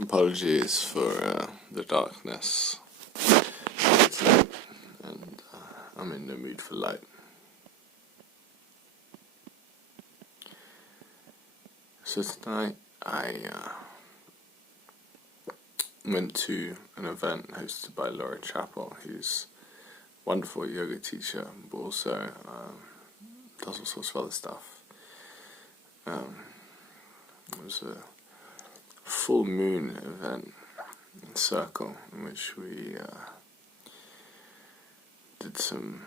Apologies for the darkness. It's late and I'm in the mood for light. So tonight I went to an event hosted by Laura Chappell, who's a wonderful yoga teacher, but also does all sorts of other stuff. It was a full moon event circle in which we did some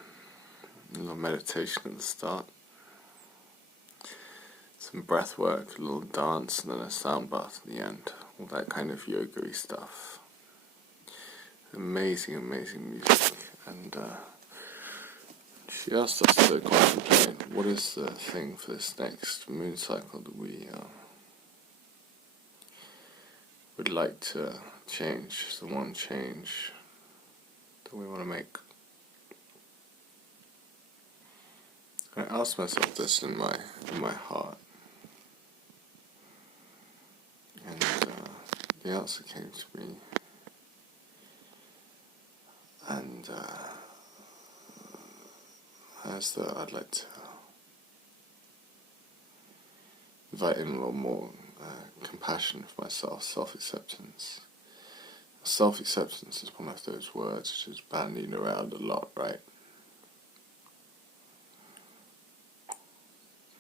little meditation at the start, some breath work, a little dance, and then a sound bath at the end. All that kind of yoga-y stuff. Amazing music. And she asked us to contemplate what is the thing for this next moon cycle that we would like to change, the one change that we want to make. I asked myself this in my heart, and the answer came to me, and as that I'd like to invite in a little more compassion for myself, self-acceptance. Self-acceptance is one of those words which is bandied around a lot, right?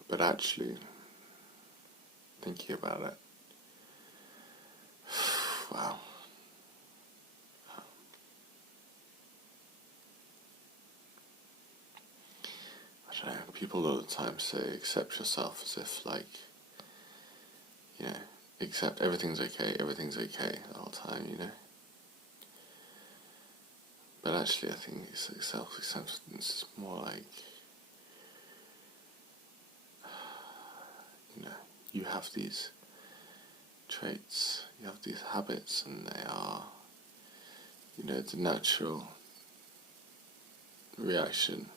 But actually, thinking about it, wow. I don't know, people all the time say accept yourself as if accept everything's okay the whole time, But actually I think self-acceptance is more like, you have these traits, you have these habits, and they are, the natural reaction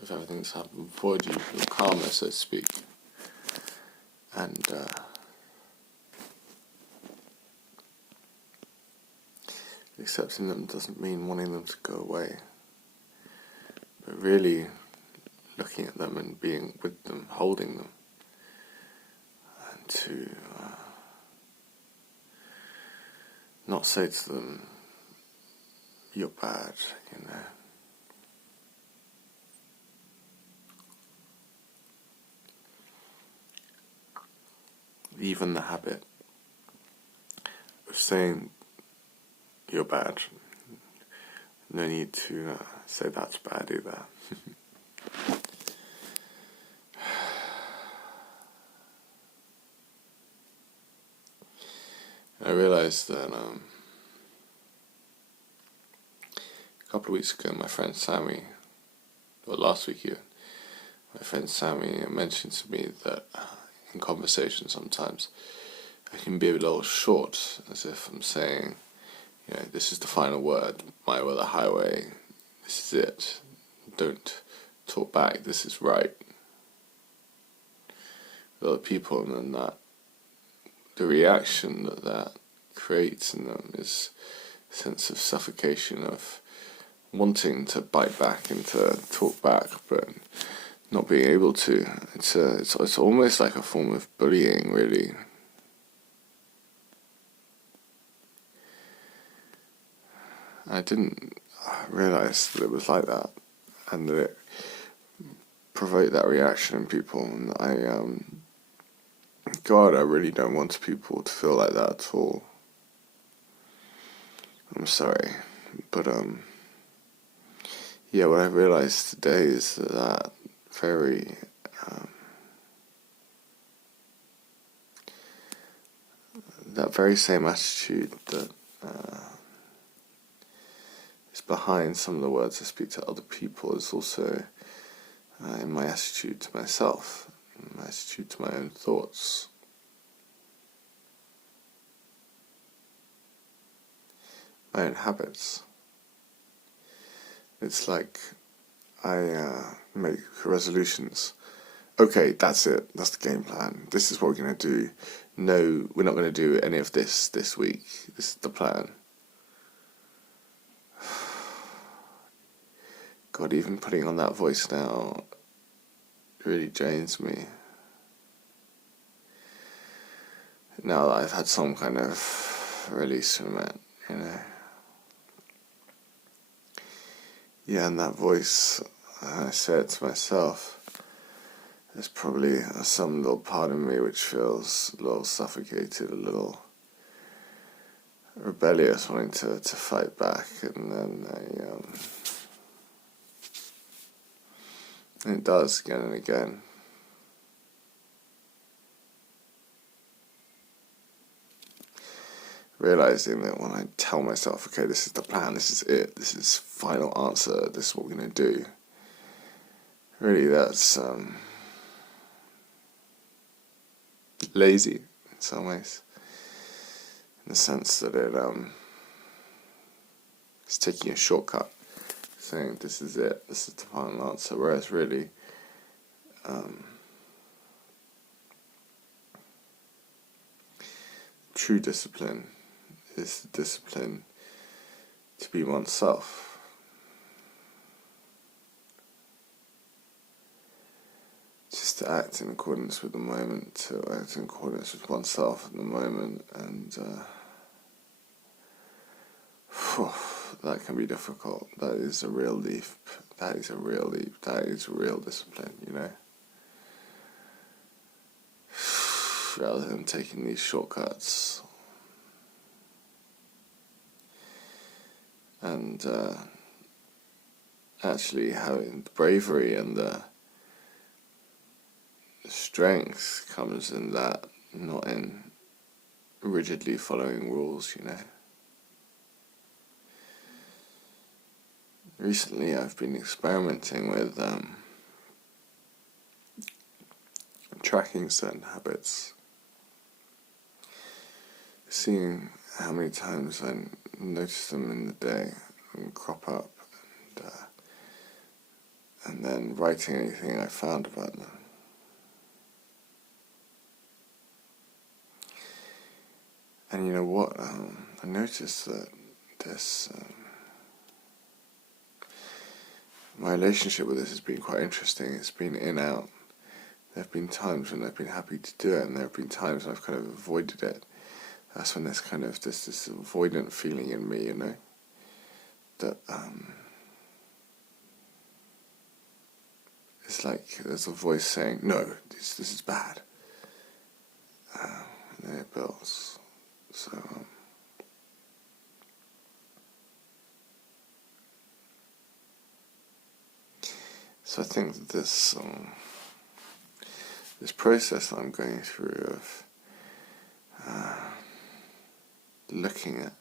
of everything that's happened before you, your karma, so to speak. And accepting them doesn't mean wanting them to go away, but really looking at them and being with them, holding them, and to not say to them, you're bad, Even the habit of saying you're bad, no need to say that's bad either. I realised that a couple of weeks ago my friend Sammy, or last week even, my friend Sammy mentioned to me that in conversation sometimes I can be a little short, as if I'm saying, this is the final word, my way or the highway, this is it, don't talk back, this is right. With other people, and then that the reaction that creates in them is a sense of suffocation, of wanting to bite back and to talk back, but not being able to. It's almost like a form of bullying, really. I didn't realise that it was like that, and that it provoked that reaction in people. And God, I really don't want people to feel like that at all. I'm sorry, but what I realised today is that very same attitude that is behind some of the words I speak to other people is also in my attitude to myself, in my attitude to my own thoughts. My own habits. It's like I make resolutions. Okay, that's it. That's the game plan. This is what we're going to do. no, we're not going to do any of this week. This is the plan. God, even putting on that voice now really drains me. Now that I've had some kind of release from it, you know. Yeah, and that voice, I say it to myself, there's probably some little part of me which feels a little suffocated, a little rebellious, wanting to fight back, and then and it does again and again. Realizing that when I tell myself, okay, this is the plan, this is it, this is final answer, this is what we're going to do, really that's lazy in some ways, in the sense that it's taking a shortcut, saying this is it, this is the final answer, whereas really true discipline is the discipline to be oneself. Just to act in accordance with the moment, to act in accordance with oneself in the moment, and that can be difficult. That is a real leap. That is a real leap. That is real discipline, you know. Rather than taking these shortcuts. And actually having the bravery and the strength comes in that, not in rigidly following rules, you know. Recently I've been experimenting with tracking certain habits, seeing how many times I notice them in the day and crop up, and then writing anything I found about them. And you know what, I noticed that this, my relationship with this has been quite interesting. It's been in out. There have been times when I've been happy to do it, and there have been times when I've kind of avoided it. That's when there's kind of this avoidant feeling in me, you know, that it's like there's a voice saying, no, this is bad, and then it builds. So I think that this process that I'm going through of looking at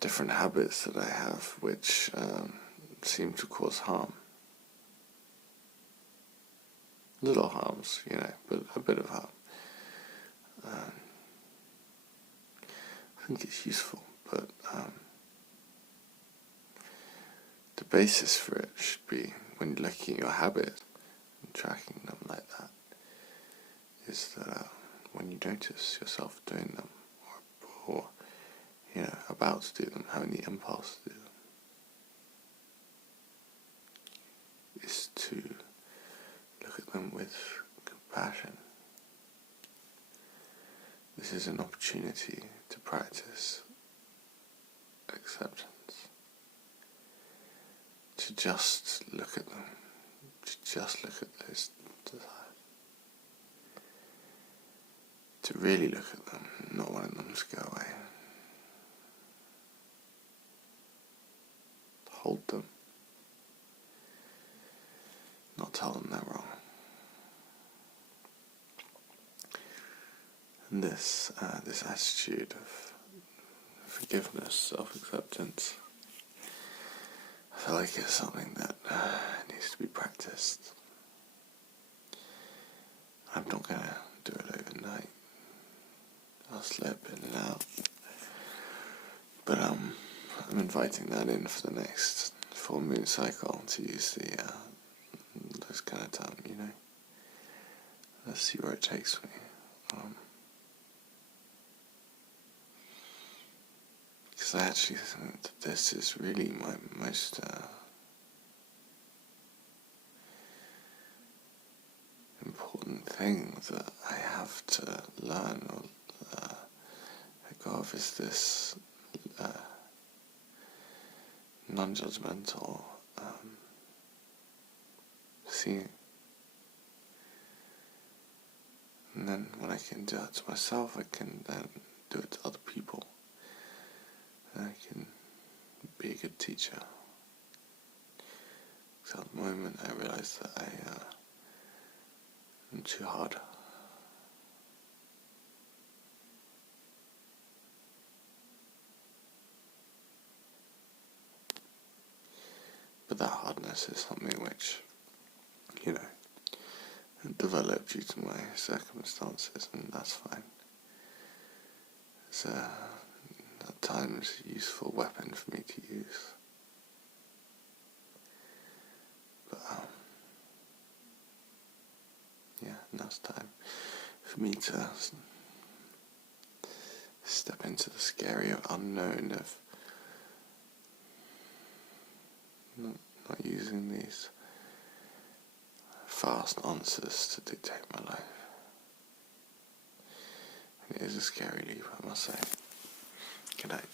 different habits that I have which seem to cause harm. Little harms, you know, but a bit of harm. I think it's useful, but the basis for it should be, when you're looking at your habit and tracking them like that, is that when you notice yourself doing them, or you know, about to do them, having the impulse to do them, is to look at them with compassion. This is an opportunity to practice acceptance, to just look at them, to just look at those desires, to really look at them, not wanting them to go away. Hold them, not tell them they're wrong. And this attitude of forgiveness, self-acceptance, I feel like it's something that needs to be practiced. I'm not going to do it overnight. I'll slip in and out. But I'm inviting that in for the next full moon cycle, to use those kind of time, you know. Let's see where it takes me. because I actually think that this is really my most important thing that I have to learn or let go of, is this non-judgmental seeing. And then when I can do that to myself, I can then do it to other people. And I can be a good teacher. Because at the moment I realise that I'm too hard. But that hardness is something which, developed due to my circumstances, and that's fine. It's at times a useful weapon for me to use. But now it's time for me to step into the scary unknown of not using these fast answers to dictate my life. And it is a scary leap, I must say. Good night.